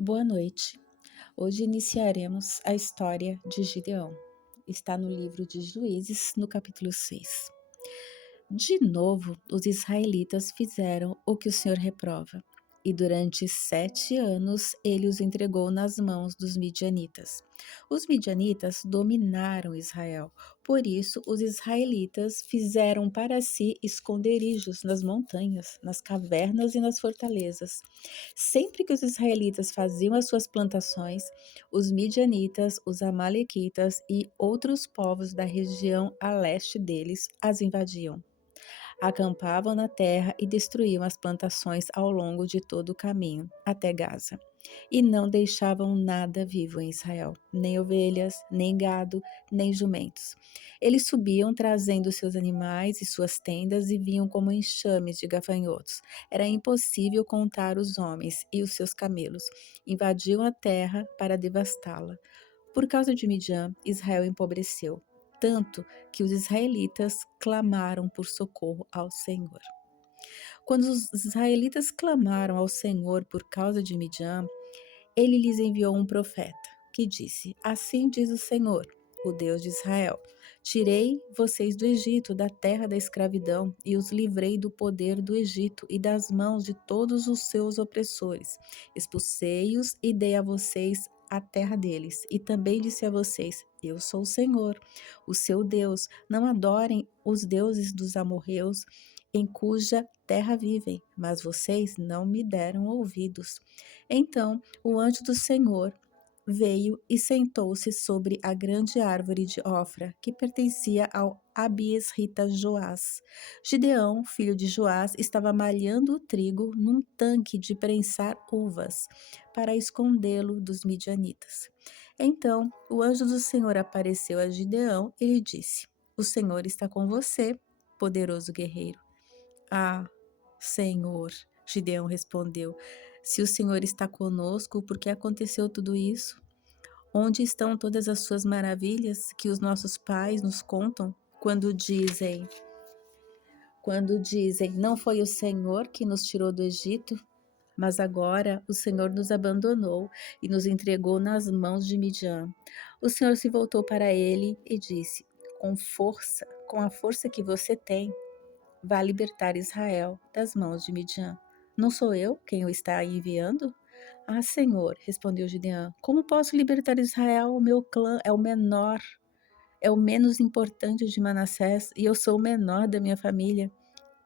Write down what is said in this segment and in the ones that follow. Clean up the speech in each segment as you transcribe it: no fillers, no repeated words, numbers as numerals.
Boa noite. Hoje iniciaremos a história de Gideão. Está no livro de Juízes, no capítulo 6. De novo, os israelitas fizeram o que o Senhor reprova, e durante 7 anos ele os entregou nas mãos dos midianitas. Os midianitas dominaram Israel, por isso os israelitas fizeram para si esconderijos nas montanhas, nas cavernas e nas fortalezas. Sempre que os israelitas faziam as suas plantações, os midianitas, os amalequitas e outros povos da região a leste deles as invadiam. Acampavam na terra e destruíam as plantações ao longo de todo o caminho, até Gaza. E não deixavam nada vivo em Israel, nem ovelhas, nem gado, nem jumentos. Eles subiam trazendo seus animais e suas tendas e vinham como enxames de gafanhotos. Era impossível contar os homens e os seus camelos. Invadiam a terra para devastá-la. Por causa de Midian, Israel empobreceu, tanto que os israelitas clamaram por socorro ao Senhor. Quando os israelitas clamaram ao Senhor por causa de Midian, ele lhes enviou um profeta, que disse: Assim diz o Senhor, o Deus de Israel: Tirei vocês do Egito, da terra da escravidão, e os livrei do poder do Egito e das mãos de todos os seus opressores. Expulsei-os e dei a vocês a terra deles. E também disse a vocês: Eu sou o Senhor, o seu Deus. Não adorem os deuses dos amorreus, em cuja terra vivem, mas vocês não me deram ouvidos. Então o anjo do Senhor veio e sentou-se sobre a grande árvore de Ofra, que pertencia ao Abiesrita Joás. Gideão, filho de Joás, estava malhando o trigo num tanque de prensar uvas, para escondê-lo dos midianitas. Então o anjo do Senhor apareceu a Gideão e lhe disse: O Senhor está com você, poderoso guerreiro. Ah, Senhor, Gideão respondeu, se o Senhor está conosco, por que aconteceu tudo isso? Onde estão todas as suas maravilhas que os nossos pais nos contam quando dizem, não foi o Senhor que nos tirou do Egito? Mas agora o Senhor nos abandonou e nos entregou nas mãos de Midian. O Senhor se voltou para ele e disse: com a força que você tem, vá libertar Israel das mãos de Midian. Não sou eu quem o está enviando? Ah, Senhor, respondeu Gideão, como posso libertar Israel? O meu clã é o menor, é o menos importante de Manassés, e eu sou o menor da minha família.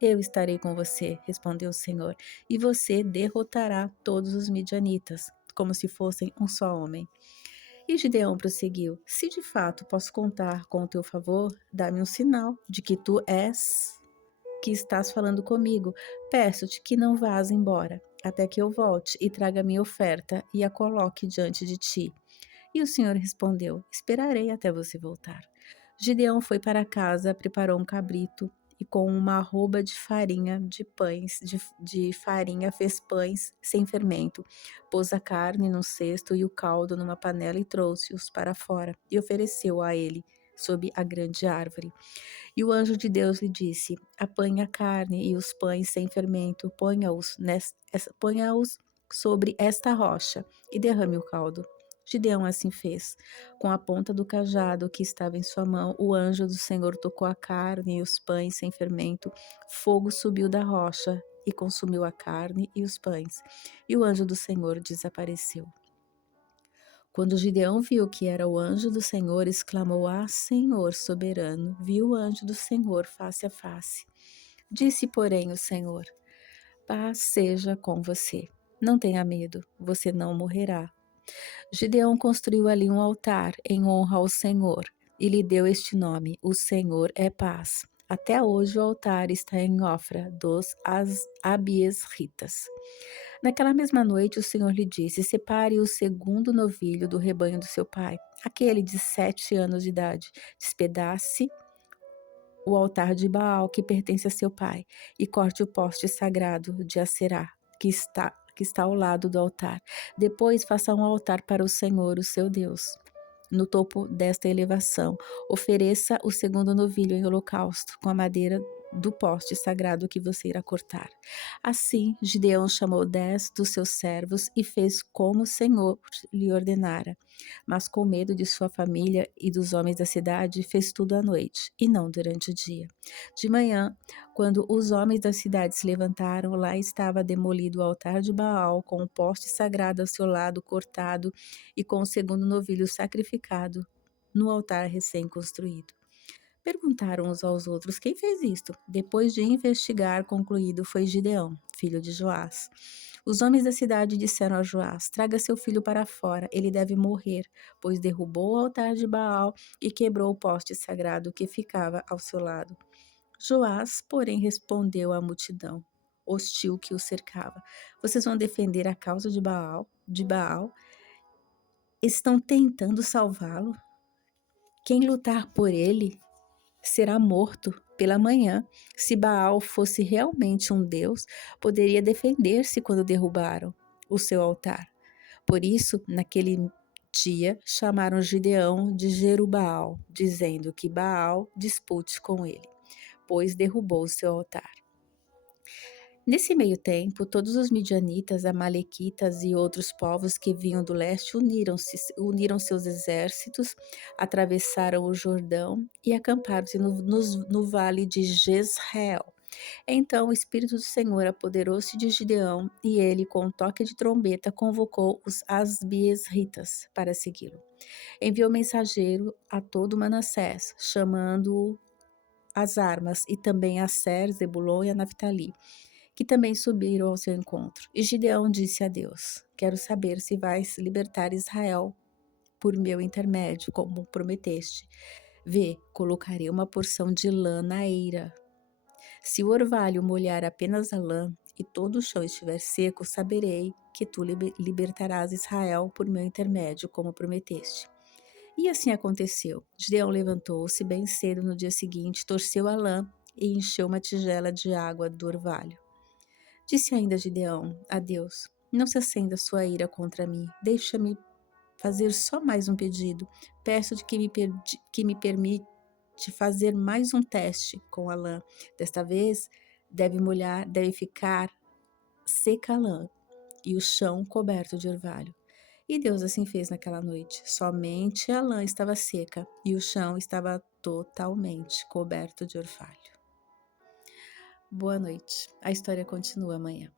Eu estarei com você, respondeu o Senhor, e você derrotará todos os midianitas, como se fossem um só homem. E Gideão prosseguiu: Se de fato posso contar com o teu favor, dá-me um sinal de que estás falando comigo. Peço-te que não vás embora, até que eu volte e traga minha oferta e a coloque diante de ti. E o Senhor respondeu: Esperarei até você voltar. Gideão foi para casa, preparou um cabrito e com uma arroba de farinha de farinha fez pães sem fermento. Pôs a carne num cesto e o caldo numa panela e trouxe-os para fora e ofereceu a ele sob a grande árvore. E o anjo de Deus lhe disse: Apanhe a carne e os pães sem fermento, ponha-os sobre esta rocha e derrame o caldo. Gideão assim fez. Com a ponta do cajado que estava em sua mão, o anjo do Senhor tocou a carne e os pães sem fermento. Fogo subiu da rocha e consumiu a carne e os pães. E o anjo do Senhor desapareceu. Quando Gideão viu que era o anjo do Senhor, exclamou: Ah, Senhor soberano, viu o anjo do Senhor face a face. Disse, porém, o Senhor: Paz seja com você. Não tenha medo, você não morrerá. Gideão construiu ali um altar em honra ao Senhor e lhe deu este nome: O Senhor é paz. Até hoje o altar está em Ofra dos Abiesritas. Naquela mesma noite o Senhor lhe disse: Separe o segundo novilho do rebanho do seu pai, aquele de 7 anos de idade. Despedace o altar de Baal que pertence a seu pai e corte o poste sagrado de Aserá que está ao lado do altar. Depois faça um altar para o Senhor, o seu Deus. No topo desta elevação, ofereça o segundo novilho em holocausto, com a madeira do poste sagrado que você irá cortar. Assim, Gideão chamou 10 dos seus servos e fez como o Senhor lhe ordenara. Mas com medo de sua família e dos homens da cidade, fez tudo à noite, e não durante o dia. De manhã, quando os homens da cidade se levantaram, lá estava demolido o altar de Baal, com o poste sagrado ao seu lado cortado e com o segundo novilho sacrificado no altar recém-construído. Perguntaram uns aos outros quem fez isto. Depois de investigar, concluído foi Gideão, filho de Joás. Os homens da cidade disseram a Joás: Traga seu filho para fora, ele deve morrer, pois derrubou o altar de Baal e quebrou o poste sagrado que ficava ao seu lado. Joás, porém, respondeu à multidão hostil que o cercava: Vocês vão defender a causa de Baal? De Baal? Estão tentando salvá-lo? Quem lutar por ele será morto pela manhã. Se Baal fosse realmente um deus, poderia defender-se quando derrubaram o seu altar. Por isso, naquele dia, chamaram Gideão de Jerubaal, dizendo que Baal dispute com ele, pois derrubou o seu altar. Nesse meio tempo, todos os midianitas, amalequitas e outros povos que vinham do leste uniram seus exércitos, atravessaram o Jordão e acamparam-se no vale de Jezreel. Então o Espírito do Senhor apoderou-se de Gideão e ele, com um toque de trombeta, convocou os asbiesritas para segui-lo. Enviou mensageiro a todo Manassés, chamando-o às armas, e também a Aser, Zebulon e a Naftali, que também subiram ao seu encontro. E Gideão disse a Deus: Quero saber se vais libertar Israel por meu intermédio, como prometeste. Vê, colocarei uma porção de lã na eira. Se o orvalho molhar apenas a lã e todo o chão estiver seco, saberei que tu libertarás Israel por meu intermédio, como prometeste. E assim aconteceu. Gideão levantou-se bem cedo no dia seguinte, torceu a lã e encheu uma tigela de água do orvalho. Disse ainda Gideão a Deus: Não se acenda sua ira contra mim. Deixa-me fazer só mais um pedido. Peço-te que me permite fazer mais um teste com a lã. Desta vez deve ficar seca a lã e o chão coberto de orvalho. E Deus assim fez naquela noite. Somente a lã estava seca e o chão estava totalmente coberto de orvalho. Boa noite. A história continua amanhã.